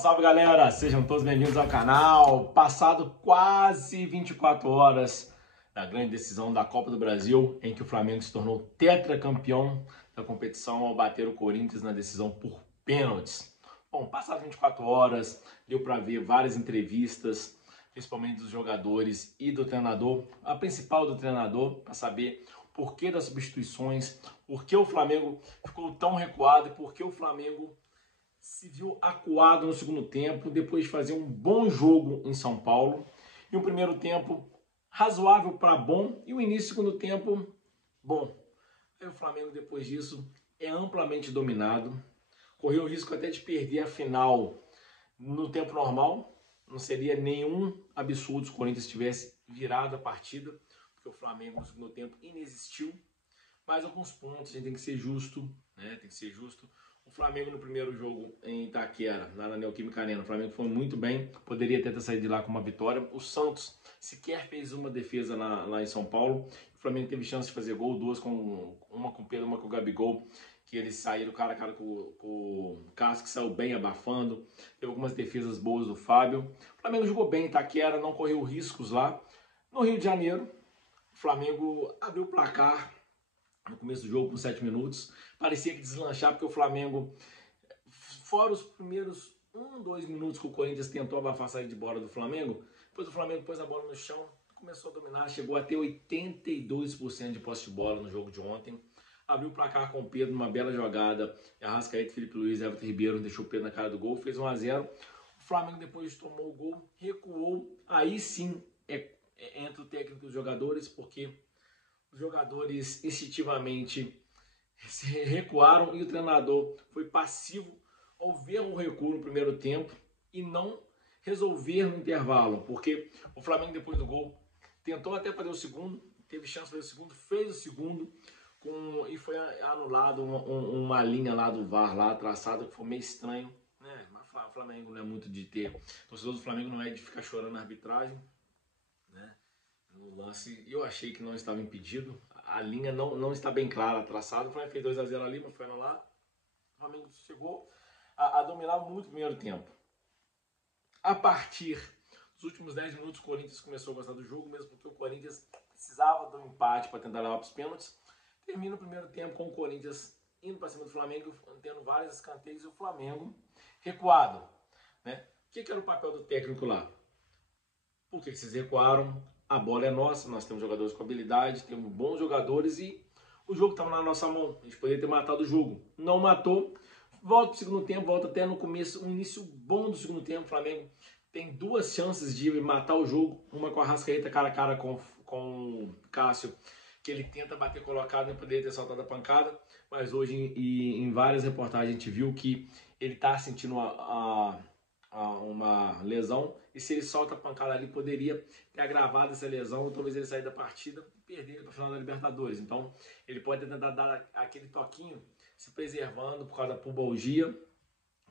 Salve galera, sejam todos bem-vindos ao canal. Passado quase 24 horas da grande decisão da Copa do Brasil, em que o Flamengo se tornou tetracampeão da competição ao bater o Corinthians na decisão por pênaltis. Bom, passado 24 horas, deu para ver várias entrevistas, principalmente dos jogadores e do treinador, a principal do treinador, para saber o porquê das substituições, por que o Flamengo ficou tão recuado e por que o Flamengo se viu acuado no segundo tempo, depois de fazer um bom jogo em São Paulo, e um primeiro tempo razoável para bom, e o início do segundo tempo bom. Aí o Flamengo, depois disso, é amplamente dominado, correu o risco até de perder a final no tempo normal, não seria nenhum absurdo se o Corinthians tivesse virado a partida, porque o Flamengo no segundo tempo inexistiu, mas alguns pontos a gente tem que ser justo, né? Tem que ser justo. O Flamengo no primeiro jogo em Itaquera, lá na Neoquímica Arena, o Flamengo foi muito bem, poderia até ter saído de lá com uma vitória. O Santos sequer fez uma defesa lá em São Paulo. O Flamengo teve chance de fazer gol, uma com o Pedro, uma com o Gabigol, que eles saíram cara a cara com o Cássio, que saiu bem abafando. Teve algumas defesas boas do Fábio. O Flamengo jogou bem em Itaquera, não correu riscos lá. No Rio de Janeiro, o Flamengo abriu o placar no começo do jogo, com 7 minutos, parecia que deslanchar, porque o Flamengo, fora os primeiros 2 minutos que o Corinthians tentou abafar a saída de bola do Flamengo, depois o Flamengo pôs a bola no chão, começou a dominar, chegou a ter 82% de posse de bola no jogo de ontem, abriu o placar com o Pedro, numa bela jogada, Arrascaeta, Felipe Luiz, Everton Ribeiro, deixou o Pedro na cara do gol, fez 1-0, o Flamengo depois tomou o gol, recuou, aí sim entra o técnico dos jogadores, porque os jogadores instintivamente se recuaram e o treinador foi passivo ao ver o recuo no primeiro tempo e não resolver no intervalo, porque o Flamengo depois do gol tentou até fazer o segundo, teve chance de fazer o segundo, fez o segundo e foi anulado uma linha lá do VAR lá traçada, que foi meio estranho, né? Mas o Flamengo não é muito de ter, o torcedor do Flamengo não é de ficar chorando na arbitragem, né? No lance, eu achei que não estava impedido. A linha não está bem clara, traçada. O Flamengo fez 2-0 ali, mas foi lá. O Flamengo chegou a dominar muito o primeiro tempo. A partir dos últimos 10 minutos, o Corinthians começou a gostar do jogo, mesmo porque o Corinthians precisava do empate para tentar levar para os pênaltis. Termina o primeiro tempo com o Corinthians indo para cima do Flamengo, tendo vários escanteios, e o Flamengo recuado, né? O que era o papel do técnico lá? Por que vocês recuaram? A bola é nossa, nós temos jogadores com habilidade, temos bons jogadores e o jogo estava na nossa mão. A gente poderia ter matado o jogo. Não matou. Volta para o segundo tempo, volta até no começo, um início bom do segundo tempo. O Flamengo tem 2 chances de matar o jogo. Uma com a Arrascaeta cara a cara com o Cássio, que ele tenta bater colocado e poderia ter soltado a pancada. Mas hoje em várias reportagens a gente viu que ele está sentindo uma lesão, e se ele solta a pancada ali, poderia ter agravado essa lesão, ou talvez ele sair da partida e perder para o final da Libertadores. Então, ele pode tentar dar aquele toquinho, se preservando por causa da pubalgia,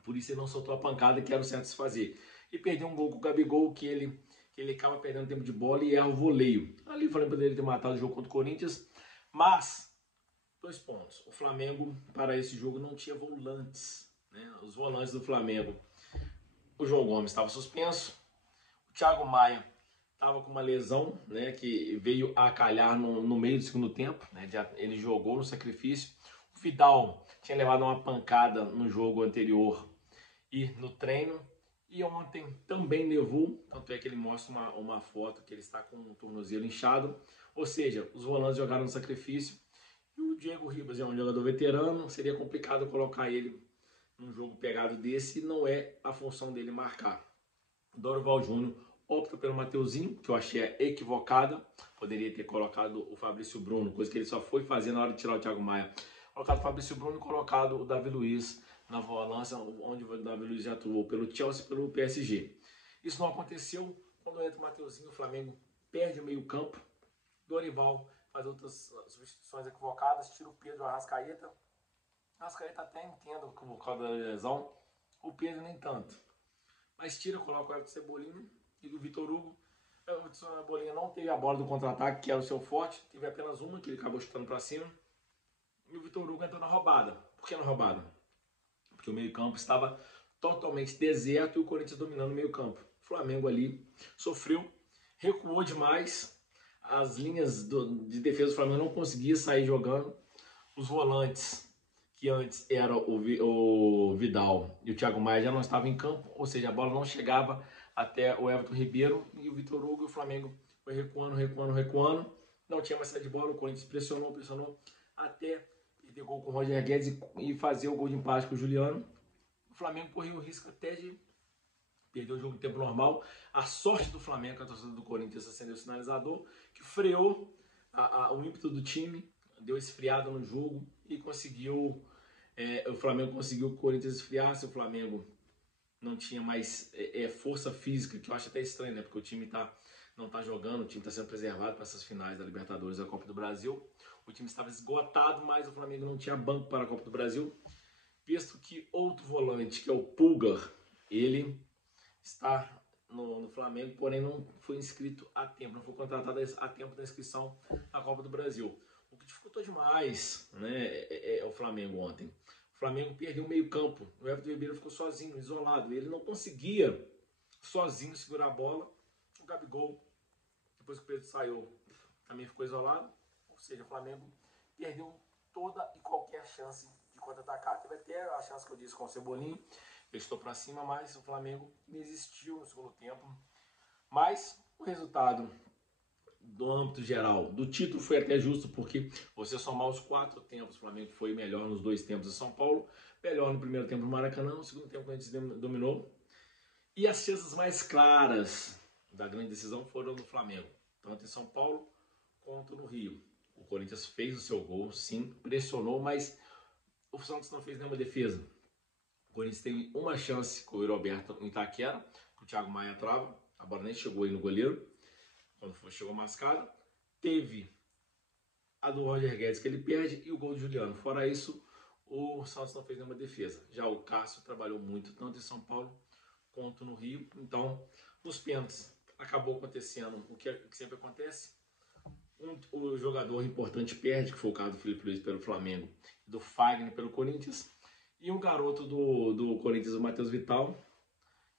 por isso ele não soltou a pancada, que era o certo se fazer. E perdeu um gol com o Gabigol, que ele acaba perdendo tempo de bola e erra o voleio. Ali o Flamengo poderia ter matado o jogo contra o Corinthians, mas 2 pontos. O Flamengo, para esse jogo, não tinha volantes, né? Os volantes do Flamengo, o João Gomes estava suspenso, o Thiago Maia estava com uma lesão, né, que veio a calhar no meio do segundo tempo, né, ele jogou no sacrifício. O Vidal tinha levado uma pancada no jogo anterior e no treino, e ontem também levou, tanto é que ele mostra uma foto que ele está com o tornozelo inchado, ou seja, os volantes jogaram no sacrifício, e o Diego Ribas é um jogador veterano, seria complicado colocar ele num jogo pegado desse, não é a função dele marcar. Dorival Júnior opta pelo Mateuzinho, que eu achei equivocada, poderia ter colocado o Fabrício Bruno, coisa que ele só foi fazer na hora de tirar o Thiago Maia. Colocado o Fabrício Bruno e colocado o Davi Luiz na volância, onde o Davi Luiz já atuou pelo Chelsea e pelo PSG. Isso não aconteceu. Quando entra o Mateuzinho, o Flamengo perde o meio campo, Dorival faz outras substituições equivocadas, tira o Pedro Arrascaeta. Arrascaeta até entendo por causa da lesão, o Pedro nem tanto. Mas tira, coloca o Everton Cebolinha e o Vitor Hugo. O Everton Cebolinha não teve a bola do contra-ataque, que era o seu forte, teve apenas uma, que ele acabou chutando para cima. E o Vitor Hugo entrou na roubada. Por que na roubada? Porque o meio-campo estava totalmente deserto e o Corinthians dominando o meio campo. O Flamengo ali sofreu, recuou demais, as linhas de defesa do Flamengo não conseguiam sair jogando, os volantes, que antes era o Vidal e o Thiago Maia, já não estavam em campo, ou seja, a bola não chegava até o Everton Ribeiro e o Vitor Hugo, e o Flamengo foi recuando, não tinha mais saída de bola, o Corinthians pressionou, até perder gol com o Roger Guedes e fazer o gol de empate com o Juliano. O Flamengo correu o risco até de perder o jogo em tempo normal. A sorte do Flamengo, que a torcida do Corinthians acendeu o sinalizador, que freou o ímpeto do time, deu esfriada no jogo e conseguiu, o Flamengo conseguiu que o Corinthians esfriasse. O Flamengo não tinha mais força física, que eu acho até estranho, né? Porque o time não está jogando, o time está sendo preservado para essas finais da Libertadores e da Copa do Brasil. O time estava esgotado, mas o Flamengo não tinha banco para a Copa do Brasil, visto que outro volante, que é o Pulgar, ele está no Flamengo, porém não foi inscrito a tempo, não foi contratado a tempo da inscrição na Copa do Brasil. O que dificultou demais, né, é o Flamengo ontem. O Flamengo perdeu o meio campo, o Everton Ribeiro ficou sozinho, isolado, ele não conseguia sozinho segurar a bola. O Gabigol, depois que o Pedro saiu, também ficou isolado, ou seja, o Flamengo perdeu toda e qualquer chance de contra-atacar. Teve até a chance que eu disse com o Cebolinha, ele estou para cima, mas o Flamengo desistiu no segundo tempo. Mas o resultado, do âmbito geral, do título foi até justo, porque você somar os 4 tempos, o Flamengo foi melhor nos 2 tempos em São Paulo, melhor no primeiro tempo no Maracanã, no segundo tempo a gente dominou. E as chances mais claras da grande decisão foram no Flamengo, tanto em São Paulo quanto no Rio. O Corinthians fez o seu gol, sim, pressionou, mas o Santos não fez nenhuma defesa. O Corinthians teve uma chance com o Roberto em Itaquera, que o Thiago Maia trava, a bola nem chegou aí no goleiro, quando chegou mascada. Teve a do Roger Guedes, que ele perde, e o gol de Juliano. Fora isso, o Santos não fez nenhuma defesa. Já o Cássio trabalhou muito, tanto em São Paulo quanto no Rio. Então, nos pênaltis, acabou acontecendo o que sempre acontece. O jogador importante perde, que foi o caso do Felipe Luiz pelo Flamengo, do Fagner pelo Corinthians. E um garoto do Corinthians, o Matheus Vital,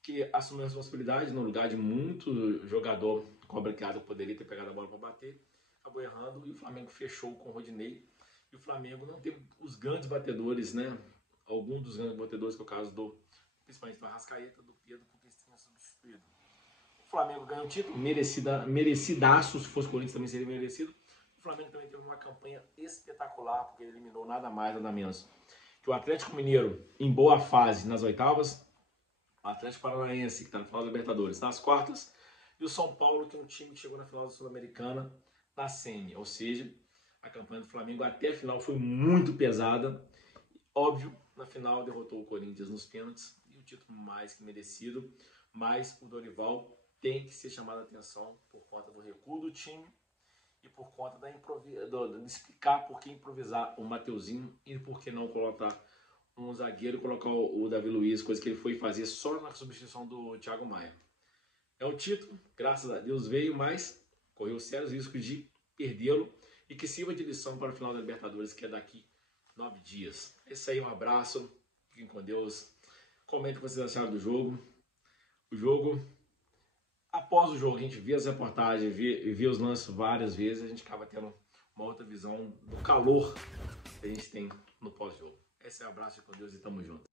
que assumiu a responsabilidade no lugar de muito jogador cobra-criado que poderia ter pegado a bola para bater, acabou errando, e o Flamengo fechou com o Rodinei. E o Flamengo não teve os grandes batedores, né? Alguns dos grandes batedores, que é o caso principalmente do Arrascaeta, do Pedro, porque eles tinham substituído. O Flamengo ganhou o título, merecidaço, se fosse o Corinthians também seria merecido. O Flamengo também teve uma campanha espetacular, porque ele eliminou nada mais, nada menos que o Atlético Mineiro em boa fase nas oitavas, o Atlético Paranaense, que está na final da Libertadores, nas quartas, e o São Paulo, que é um time que chegou na final da Sul-Americana na semi. Ou seja, a campanha do Flamengo até a final foi muito pesada. Óbvio, na final derrotou o Corinthians nos pênaltis, e o título mais que merecido, mas o Dorival tem que ser chamado a atenção por conta do recuo do time e por conta de explicar por que improvisar o Mateuzinho e por que não colocar um zagueiro e colocar o Davi Luiz, coisa que ele foi fazer só na substituição do Thiago Maia. É um título, graças a Deus veio, mas correu sérios riscos de perdê-lo, e que sirva de lição para o final da Libertadores, que é daqui 9 dias. É isso aí, um abraço, fiquem com Deus, comentem o que vocês acharam do jogo. Após o jogo, a gente via as reportagens, via os lances várias vezes, a gente acaba tendo uma outra visão do calor que a gente tem no pós-jogo. Esse é o abraço com Deus e tamo junto.